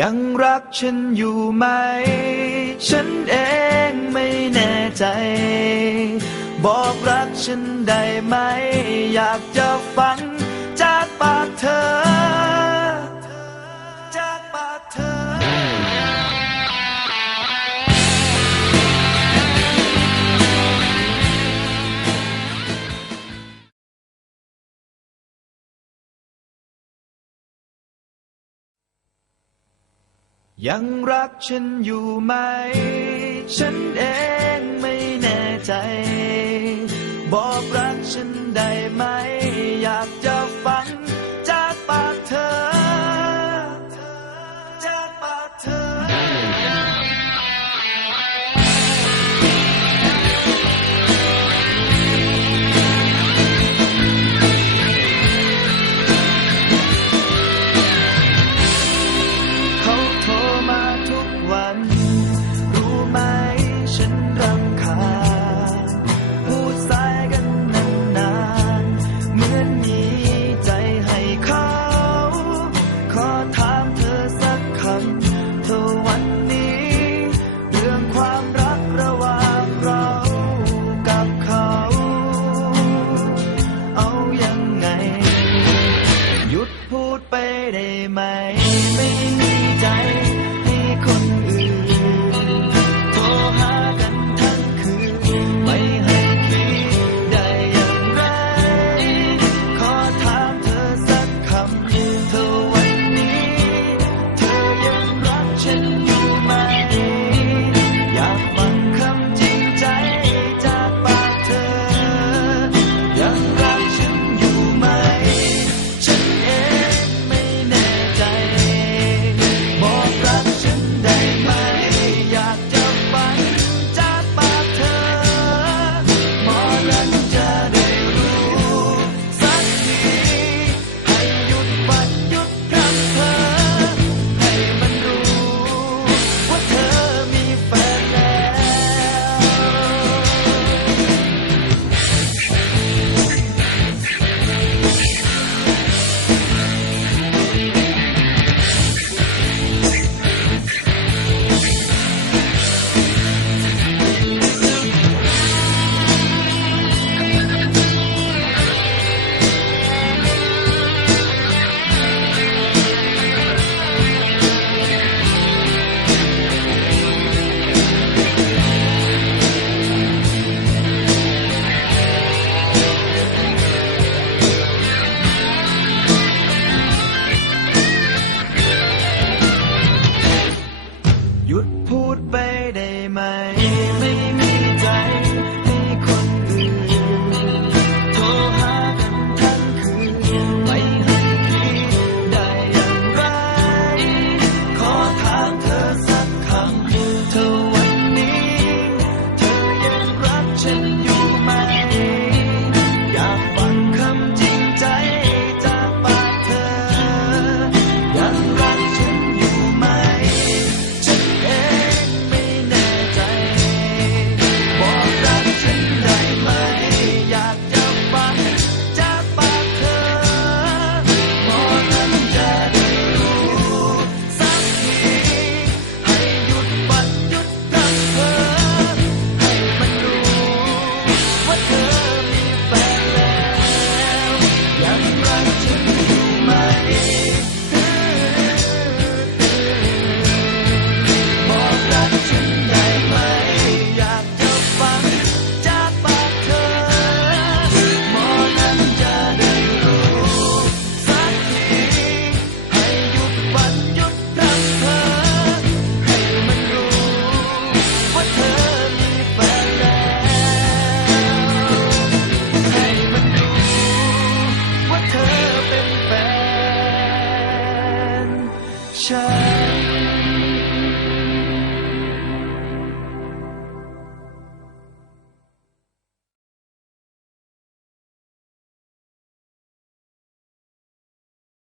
ยังรักฉันอยู่ไหม ฉันเองไม่แน่ใจ บอกรักฉันได้ไหม อยากจะฟังจากปากเธอ ยังรักฉันอยู่ไหม ฉันเองไม่แน่ใจ บอกรักฉันได้ไหม ไปได้ไหม ไม่มีใจให้คน shine.